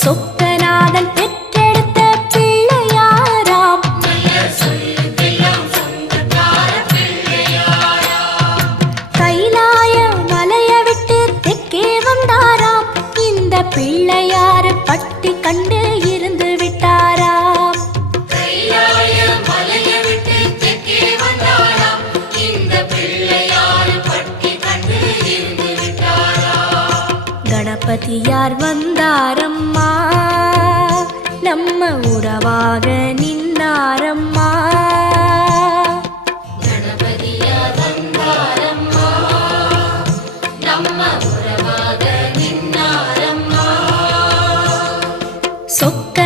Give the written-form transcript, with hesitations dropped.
சொக்கநாதன் பெற்றெடுத்த பிள்ளையாராம். கைலாய மலைய விட்டு தெற்கே வந்தாராம். இந்த பிள்ளையாரு பட்டி கண்டு இருந்து விட்டாராம். கணபதியார் வந்தாரம்மா, நம்ம உறவாக நின்னாரம்மா. கணபதியார் வந்தாரம்மா, நம்ம உறவாக நின்னாரம்மா. சொக்க